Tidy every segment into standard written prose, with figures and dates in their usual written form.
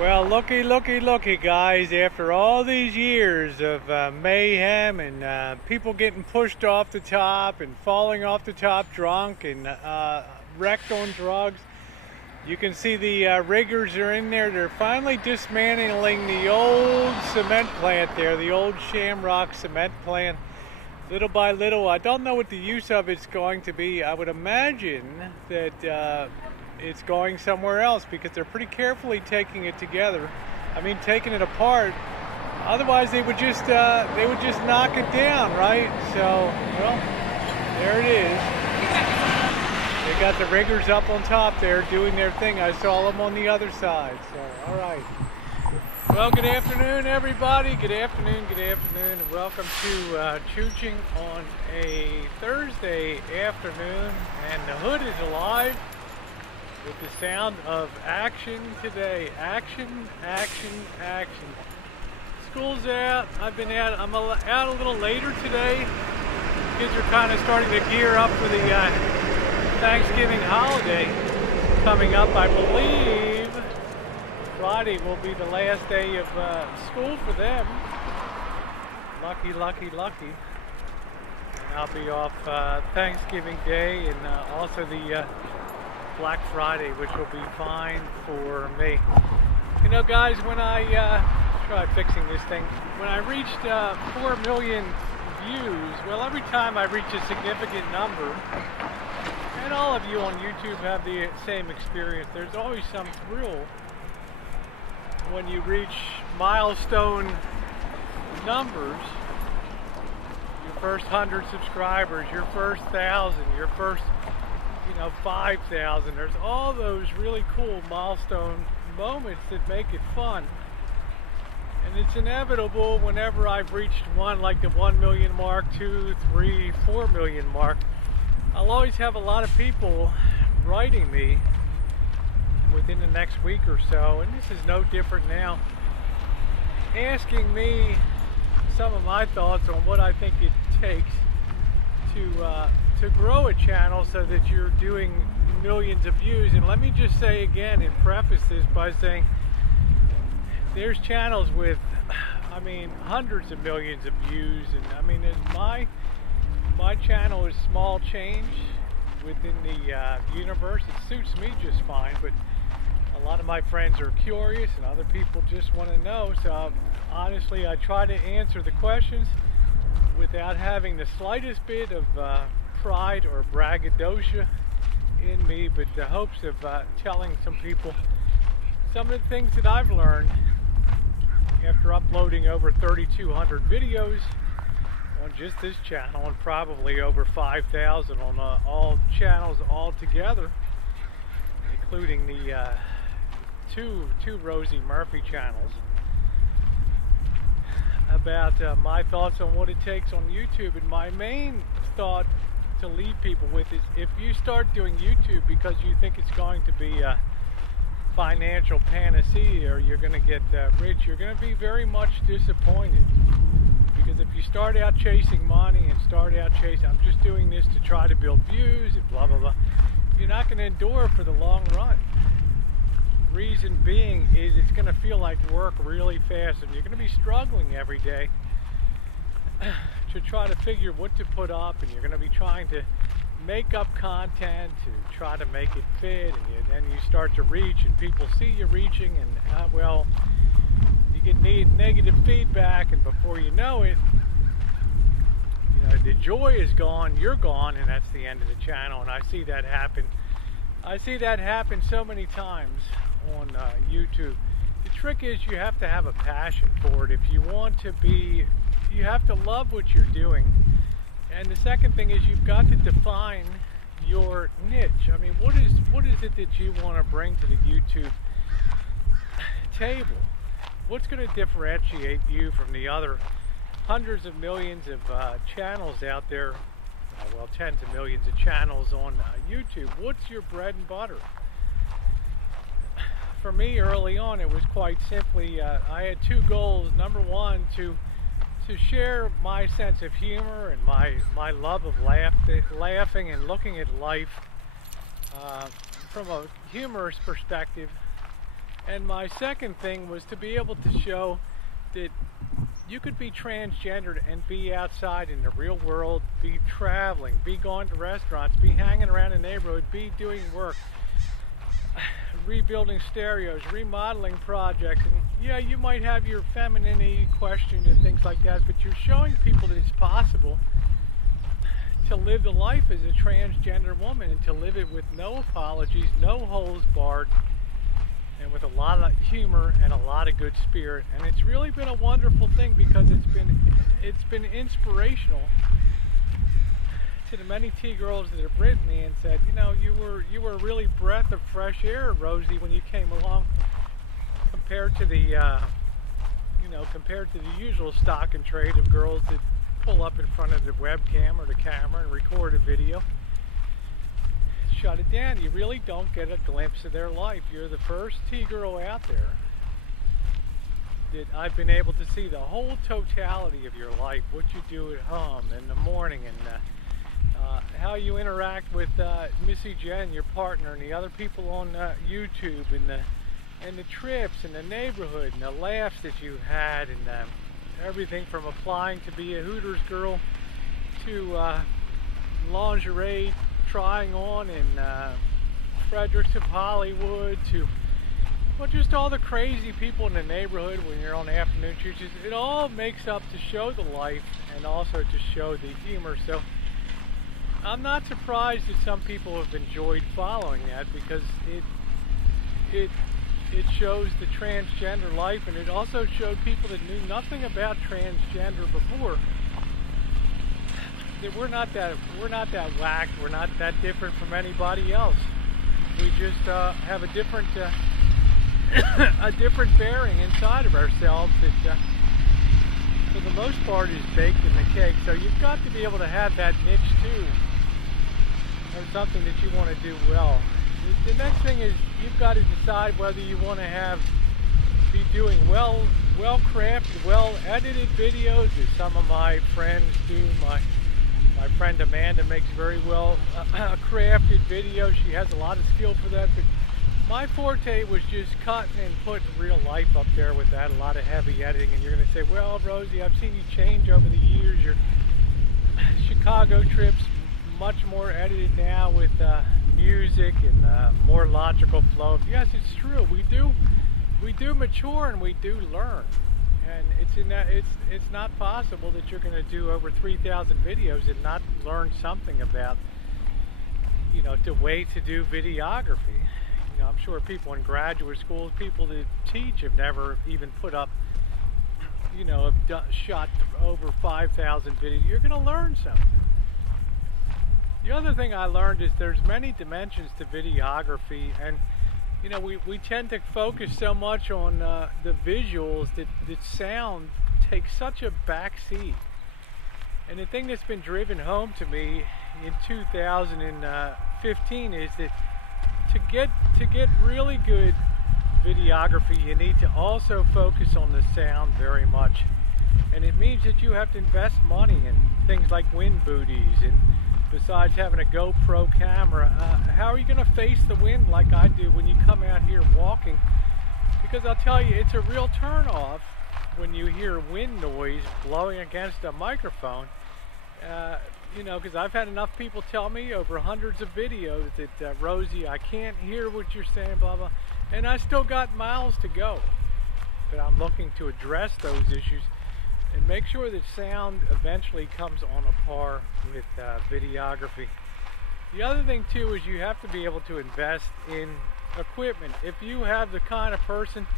Well, looky, guys. After all these years of mayhem and people getting pushed off the top and falling off the top drunk and wrecked on drugs, you can see the riggers are in there. They're finally dismantling the old cement plant there, the old Shamrock cement plant. Little by little, I don't know what the use of it's going to be. I would imagine that it's going somewhere else because they're pretty carefully taking it together. I mean, taking it apart. Otherwise, they would just knock it down, right? So, well, there it is. They got the riggers up on top there doing their thing. I saw them on the other side. So, all right. Well, good afternoon, everybody. Good afternoon, and welcome to Choochin on a Thursday afternoon. And the hood is alive with the sound of action today. Action. School's out. I'm out a little later today. Kids are kind of starting to gear up for the Thanksgiving holiday coming up. I believe Friday will be the last day of school for them. Lucky. And I'll be off Thanksgiving Day and also the Black Friday, which will be fine for me. You know, guys, when I try fixing this thing, when I reached 4 million views, well, every time I reach a significant number, and all of you on YouTube have the same experience, there's always some thrill when you reach milestone numbers. Your first 100 subscribers, your first 1,000, your first 5,000. There's all those really cool milestone moments that make it fun. And it's inevitable whenever I've reached one, like the 1 million mark, 2, 3, 4 million mark, I'll always have a lot of people writing me within the next week or so, and this is no different now, asking me some of my thoughts on what I think it takes to grow a channel so that you're doing millions of views. And let me just say again and preface this by saying there's channels with hundreds of millions of views, and my channel is small change within the universe. It suits me just fine, but a lot of my friends are curious and other people just want to know. So honestly, I try to answer the questions without having the slightest bit of pride or braggadocio in me, but the hopes of telling some people some of the things that I've learned after uploading over 3,200 videos on just this channel, and probably over 5,000 on all channels altogether, including the two Rosie Murphy channels, about my thoughts on what it takes on YouTube. And my main thought to leave people with is, if you start doing YouTube because you think it's going to be a financial panacea or you're going to get rich, you're going to be very much disappointed. Because if you start out chasing money and I'm just doing this to try to build views and blah blah blah, you're not going to endure for the long run. Reason being is it's going to feel like work really fast, and you're going to be struggling every day to try to figure what to put up, and you're going to be trying to make up content to try to make it fit, and then you start to reach and people see you reaching, and well, you get negative feedback, and before you know it, the joy is gone, you're gone, and that's the end of the channel. And I see that happen so many times on YouTube. The trick is you have to have a passion for it. If you want to be, you have to love what you're doing. And the second thing is you've got to define your niche. I mean, what is it that you want to bring to the YouTube table? What's going to differentiate you from the other hundreds of millions of channels out there? Well, tens of millions of channels on YouTube. What's your bread and butter? For me, early on, it was quite simply, I had two goals. Number one, to share my sense of humor and my love of laughing and looking at life from a humorous perspective. And my second thing was to be able to show that you could be transgendered and be outside in the real world, be traveling, be going to restaurants, be hanging around the neighborhood, be doing work, rebuilding stereos, remodeling projects. And yeah, you might have your femininity questioned and things like that, but you're showing people that it's possible to live the life as a transgender woman and to live it with no apologies, no holds barred, and with a lot of humor and a lot of good spirit. And it's really been a wonderful thing because it's been inspirational to the many T-girls that have written me and said, you know, you were a really breath of fresh air, Rosie, when you came along, compared to the compared to the usual stock and trade of girls that pull up in front of the webcam or the camera and record a video, shut it down. You really don't get a glimpse of their life. You're the first T-girl out there that I've been able to see the whole totality of your life, what you do at home in the morning, and how you interact with Missy Jen, your partner, and the other people on YouTube, and the trips, and the neighborhood, and the laughs that you had, and everything from applying to be a Hooters girl to lingerie trying on in Fredericks of Hollywood, to just all the crazy people in the neighborhood when you're on afternoon choo-choos. It all makes up to show the life and also to show the humor. So I'm not surprised that some people have enjoyed following that, because it shows the transgender life, and it also showed people that knew nothing about transgender before that we're not that whacked, we're not that different from anybody else. We just have a different bearing inside of ourselves that for the most part is baked in the cake. So you've got to be able to have that niche too, or something that you want to do well. The next thing is you've got to decide whether you want to be doing well-crafted, well-edited videos, as some of my friends do. My friend Amanda makes very well crafted videos. She has a lot of skill for that. But my forte was just cutting and putting real life up there with that, a lot of heavy editing. And you're going to say, well, Rosie, I've seen you change over the years. Your Chicago trips, much more edited now with music and more logical flow. Yes, it's true. We do mature and we do learn. And it's not possible that you're going to do over 3,000 videos and not learn something about, you know, the way to do videography. You know, I'm sure people in graduate schools, people that teach, have never even put up, you know, shot over 5,000 videos. You're going to learn something. The other thing I learned is there's many dimensions to videography, and you know, we tend to focus so much on the visuals that sound takes such a back seat. And the thing that's been driven home to me in 2015 is that to get really good videography, you need to also focus on the sound very much. And it means that you have to invest money in things like wind booties, and besides having a GoPro camera, how are you going to face the wind like I do when you come out here walking? Because I'll tell you, it's a real turn-off when you hear wind noise blowing against a microphone. You know, because I've had enough people tell me over hundreds of videos that, Rosie, I can't hear what you're saying, blah, blah. And I still got miles to go. But I'm looking to address those issues and make sure that sound eventually comes on a par with videography. The other thing too is you have to be able to invest in equipment. If you have the kind of person,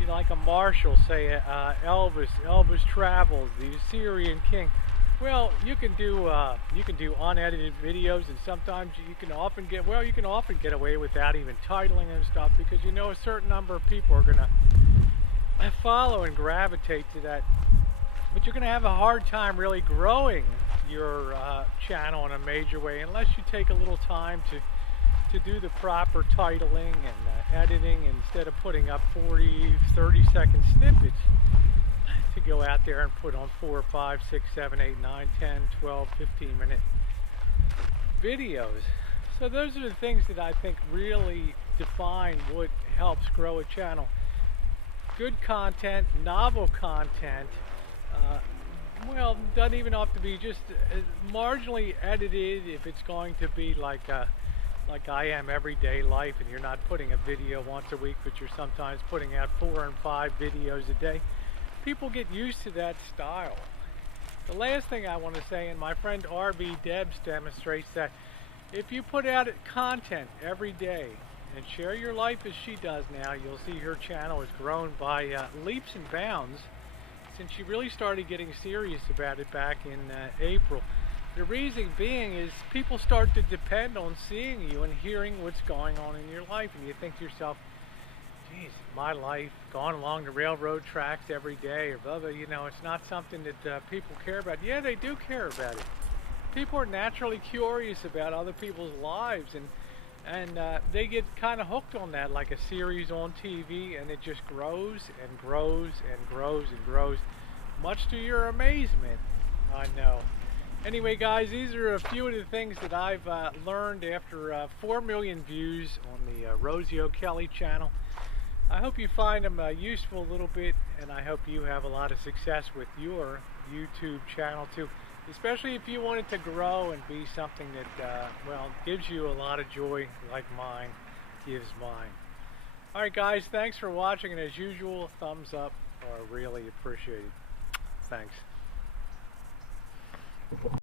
you know, like a Marshall, say Elvis Travels, the Assyrian King. Well, you can do unedited videos, and sometimes you can often get away without even titling and stuff, because you know a certain number of people are gonna follow and gravitate to that. But you're going to have a hard time really growing your channel in a major way unless you take a little time to do the proper titling and editing, instead of putting up 40-30-second snippets to go out there and put on 4, 5, 6, 7, 8, 9, 10, 12, 15-minute videos. So those are the things that I think really define what helps grow a channel. Good content, novel content, well, doesn't even have to be just marginally edited if it's going to be like I am everyday life, and you're not putting a video once a week, but you're sometimes putting out 4 and 5 videos a day. People get used to that style. The last thing I want to say, and my friend RB Debs demonstrates that if you put out content every day and share your life as she does now, you'll see her channel has grown by leaps and bounds since she really started getting serious about it back in April. The reason being is people start to depend on seeing you and hearing what's going on in your life, and you think to yourself, geez, my life going along the railroad tracks every day or blah blah, you know, it's not something that people care about. Yeah, they do care about it. People are naturally curious about other people's lives, and they get kind of hooked on that, like a series on TV, and it just grows and grows and grows and grows, much to your amazement, I know. Anyway, guys, these are a few of the things that I've learned after 4 million views on the Rosie O'Kelly channel. I hope you find them useful a little bit, and I hope you have a lot of success with your YouTube channel too, especially if you want it to grow and be something that, well, gives you a lot of joy like mine gives mine. Alright guys, thanks for watching, and as usual, thumbs up are really appreciated. Thanks.